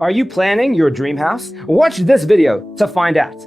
Are you planning your dream house? Watch this video to find out.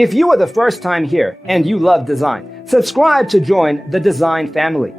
If you are the first time here and you love design, subscribe to join the design family.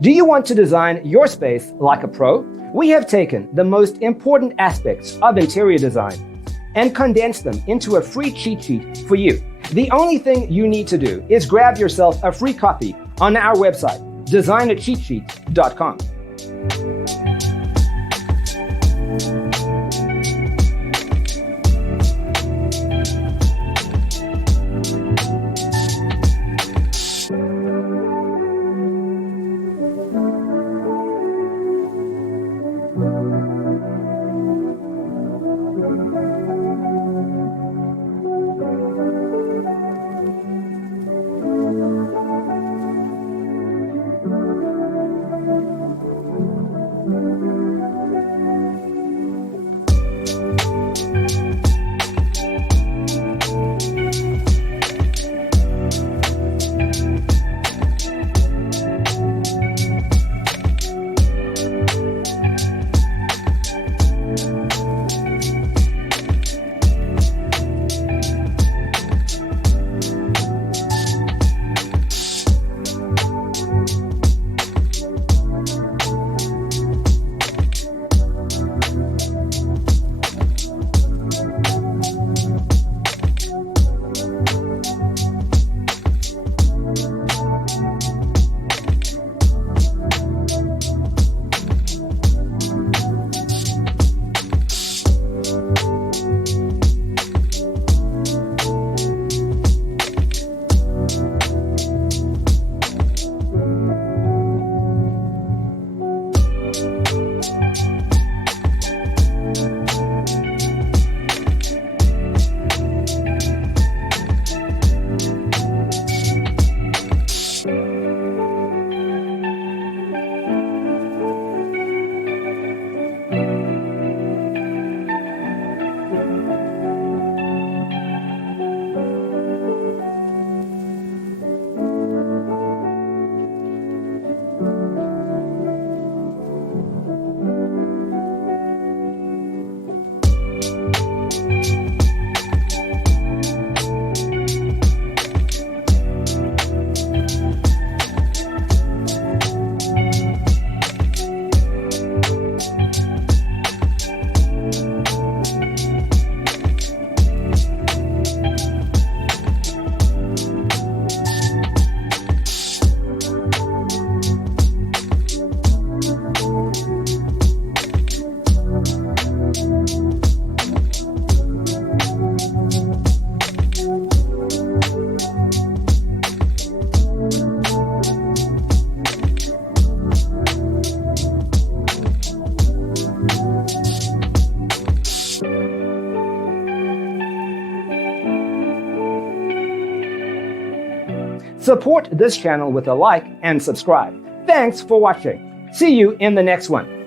Do you want to design your space like a pro? We have taken the most important aspects of interior design and condensed them into a free cheat sheet for you. The only thing you need to do is grab yourself a free copy on our website, designercheatsheet.com. Support this channel with a like and subscribe. Thanks for watching. See you in the next one.